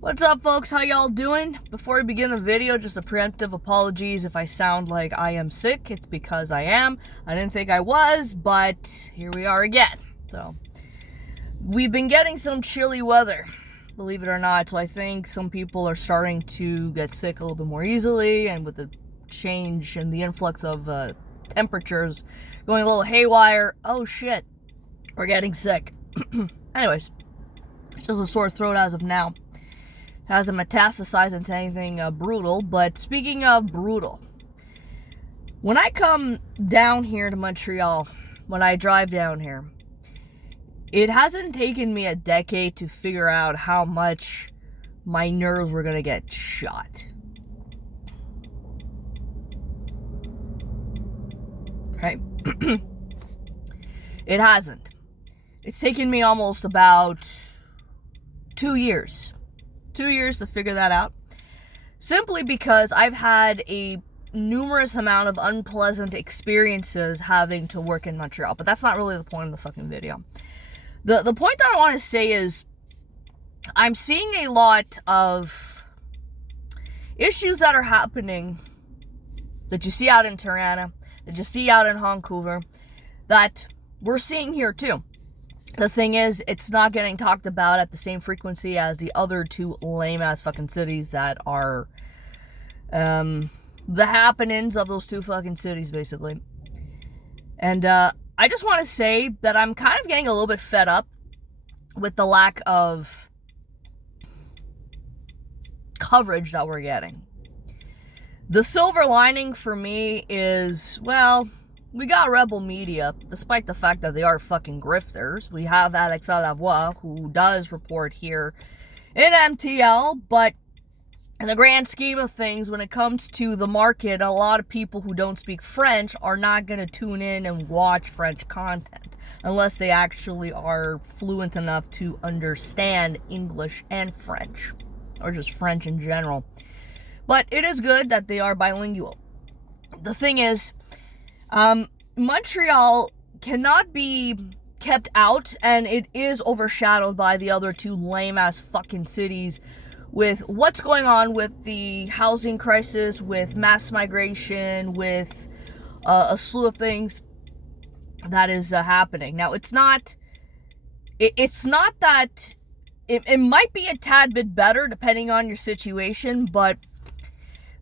What's up, folks? How y'all doing? Before we begin the video, just a preemptive apologies if I sound like I am sick. It's because I am. I didn't think I was, but here we are again. So, we've been getting some chilly weather, believe it or not. So I think some people are starting to get sick a little bit more easily, and with the change and the influx of temperatures going a little haywire, oh shit, we're getting sick. Anyways, it's just a sore throat as of now. Hasn't metastasized into anything brutal, but speaking of brutal, when I come down here to Montreal, when I drive down here, it hasn't taken me a decade to figure out how much my nerves were gonna get shot. Right? It hasn't. It's taken me almost about 2 years. 2 years to figure that out. Simply because I've had a numerous amount of unpleasant experiences having to work in Montreal. But that's not really the point of the fucking video. The point that I want to say is I'm seeing a lot of issues that are happening that you see out in Toronto, that you see out in Vancouver, that we're seeing here too. The thing is, it's not getting talked about at the same frequency as the other two lame-ass fucking cities that are the happenings of those two fucking cities, basically. And I just want to say that I'm kind of getting a little bit fed up with the lack of coverage that we're getting. The silver lining for me is, well, we got Rebel Media, despite the fact that they are fucking grifters. We have Alex Lavoie, who does report here in MTL, but in the grand scheme of things, when it comes to the market, a lot of people who don't speak French are not going to tune in and watch French content, unless they actually are fluent enough to understand English and French, or just French in general. But it is good that they are bilingual. The thing is, Montreal cannot be kept out, and it is overshadowed by the other two lame-ass fucking cities with what's going on with the housing crisis, with mass migration, with a slew of things that is happening. Now, it's not that it might be a tad bit better depending on your situation, but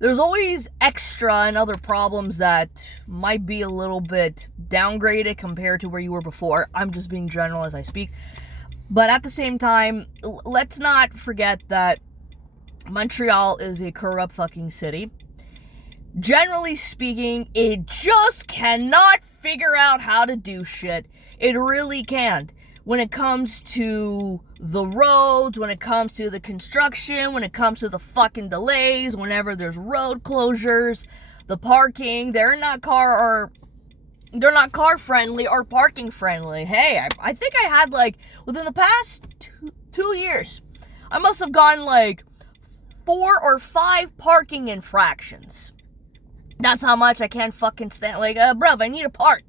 there's always extra and other problems that might be a little bit downgraded compared to where you were before. I'm just being general as I speak. But at the same time, let's not forget that Montreal is a corrupt fucking city. Generally speaking, it just cannot figure out how to do shit. It really can't. When it comes to the roads, when it comes to the construction, when it comes to the fucking delays, whenever there's road closures, the parking, they're not car friendly or parking friendly. Hey, I think I had within the past two years, I must have gotten 4 or 5 parking infractions. That's how much I can't fucking stand. Bruv, I need a park.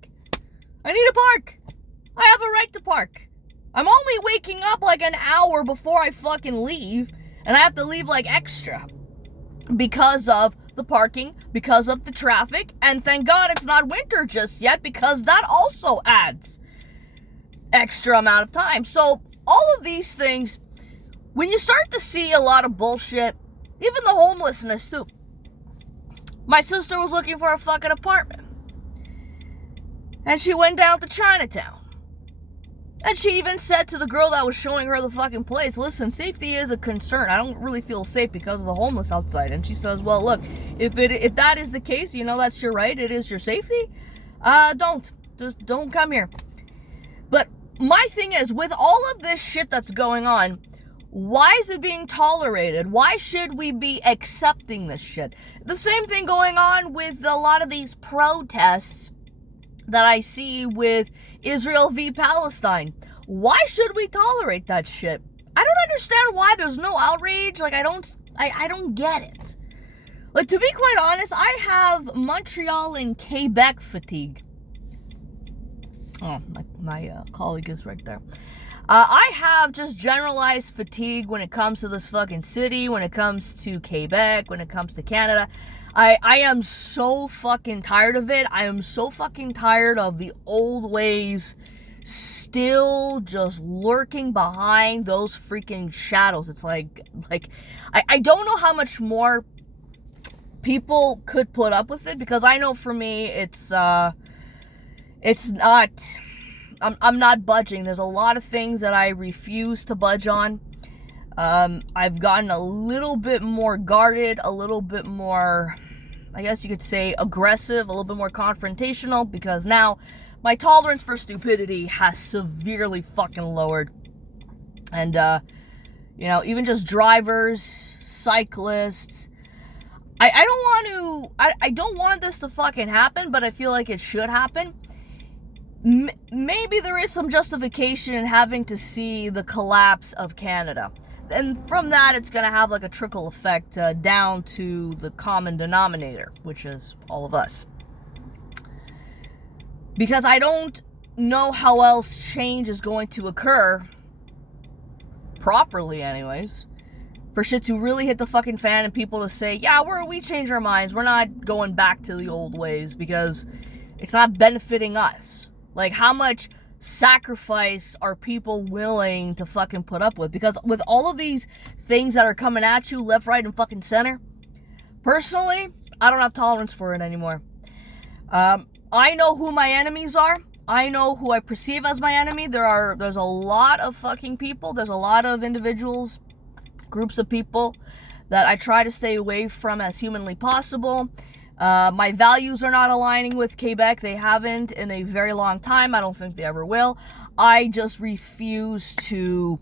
I have a right to park. I'm only waking up an hour before I fucking leave, and I have to leave extra because of the parking, because of the traffic, and thank God it's not winter just yet, because that also adds extra amount of time. So all of these things, when you start to see a lot of bullshit, even the homelessness too. My sister was looking for a fucking apartment, and she went down to Chinatown. And she even said to the girl that was showing her the fucking place, listen, safety is a concern. I don't really feel safe because of the homeless outside. And she says, well, look, if that is the case, that's your right. It is your safety. Just don't come here. But my thing is, with all of this shit that's going on, why is it being tolerated? Why should we be accepting this shit? The same thing going on with a lot of these protests that I see with Israel v. Palestine. Why should we tolerate that shit? I don't understand why there's no outrage. I don't get it. To be quite honest, I have Montreal and KBEC fatigue. Oh, my colleague is right there. I have just generalized fatigue when it comes to this fucking city, when it comes to Quebec, when it comes to Canada. I am so fucking tired of it. I am so fucking tired of the old ways still just lurking behind those freaking shadows. It's like I don't know how much more people could put up with it, because I know for me it's not, I'm not budging. There's a lot of things that I refuse to budge on. I've gotten a little bit more guarded, a little bit more, I guess you could say, aggressive, a little bit more confrontational, because now my tolerance for stupidity has severely fucking lowered. And, even just drivers, cyclists, I don't want this to fucking happen, but I feel like it should happen. Maybe there is some justification in having to see the collapse of Canada. And from that, it's going to have like a trickle effect down to the common denominator, which is all of us. Because I don't know how else change is going to occur, properly anyways, for shit to really hit the fucking fan and people to say, yeah, we changed our minds. We're not going back to the old ways, because it's not benefiting us. Like, how much sacrifice are people willing to fucking put up with? Because with all of these things that are coming at you left, right, and fucking center, personally, I don't have tolerance for it anymore. I know who my enemies are. I know who I perceive as my enemy. There's a lot of fucking people. There's a lot of individuals, groups of people that I try to stay away from as humanly possible. My values are not aligning with KBEC. They haven't in a very long time. I don't think they ever will. I just refuse to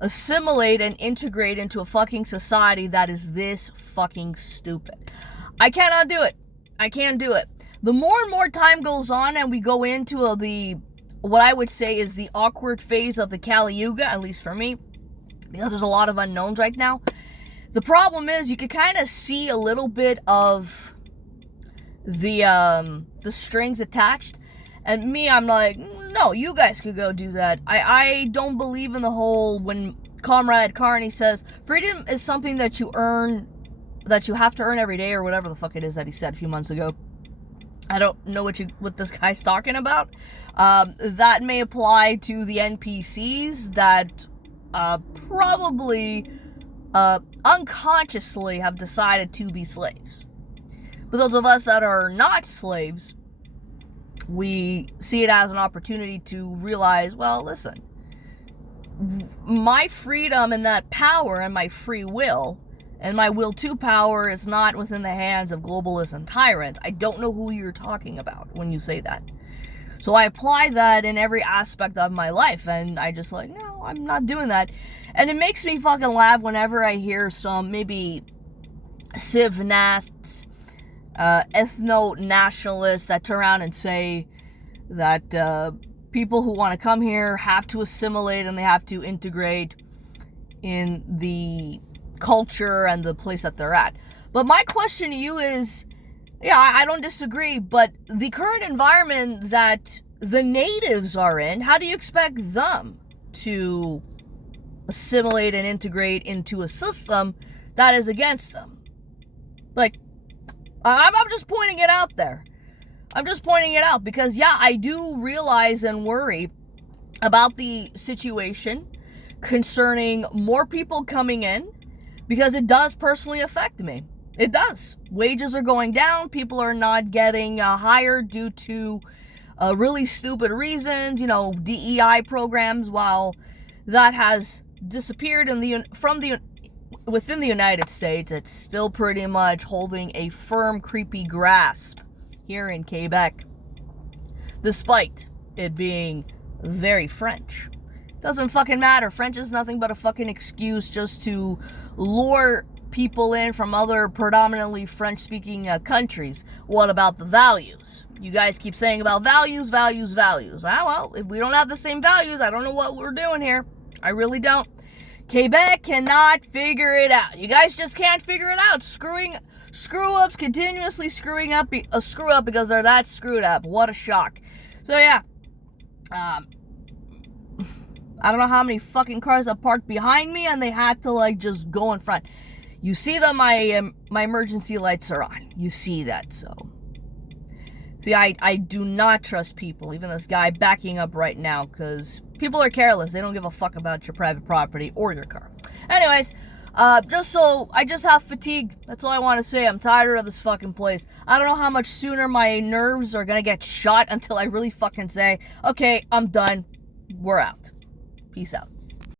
assimilate and integrate into a fucking society that is this fucking stupid. I cannot do it. I can't do it. The more and more time goes on and we go into what I would say is the awkward phase of the Kali Yuga, at least for me, because there's a lot of unknowns right now. The problem is you can kind of see a little bit of the strings attached, and me, I'm like, no, you guys could go do that. I don't believe in the whole, when Comrade Carney says freedom is something that you earn, that you have to earn every day, or whatever the fuck it is that he said a few months ago. I don't know what this guy's talking about. That may apply to the NPCs that probably unconsciously have decided to be slaves. But those of us that are not slaves, we see it as an opportunity to realize, well, listen, my freedom and that power and my free will and my will to power is not within the hands of globalists and tyrants. I don't know who you're talking about when you say that. So I apply that in every aspect of my life, and I just like, no, I'm not doing that. And it makes me fucking laugh whenever I hear some maybe civ-nasts, ethno-nationalists that turn around and say that people who want to come here have to assimilate and they have to integrate in the culture and the place that they're at. But my question to you is, yeah, I don't disagree, but the current environment that the natives are in, how do you expect them to assimilate and integrate into a system that is against them? Like, I'm just pointing it out there. I'm just pointing it out because, yeah, I do realize and worry about the situation concerning more people coming in, because it does personally affect me. It does. Wages are going down. People are not getting hired due to really stupid reasons. DEI programs, while that has disappeared within the United States, it's still pretty much holding a firm, creepy grasp here in Quebec, despite it being very French. Doesn't fucking matter. French is nothing but a fucking excuse just to lure people in from other predominantly French-speaking countries. What about the values? You guys keep saying about values, values, values. Well, if we don't have the same values, I don't know what we're doing here. I really don't. Quebec cannot figure it out. You guys just can't figure it out. Screw-ups continuously screwing up a screw-up because they're that screwed up. What a shock. So, yeah. I don't know how many fucking cars are parked behind me and they had to like just go in front. You see that my emergency lights are on. You see that, so. See, I do not trust people, even this guy backing up right now, because people are careless. They don't give a fuck about your private property or your car. Anyways, I just have fatigue. That's all I want to say. I'm tired of this fucking place. I don't know how much sooner my nerves are going to get shot until I really fucking say, okay, I'm done. We're out. Peace out.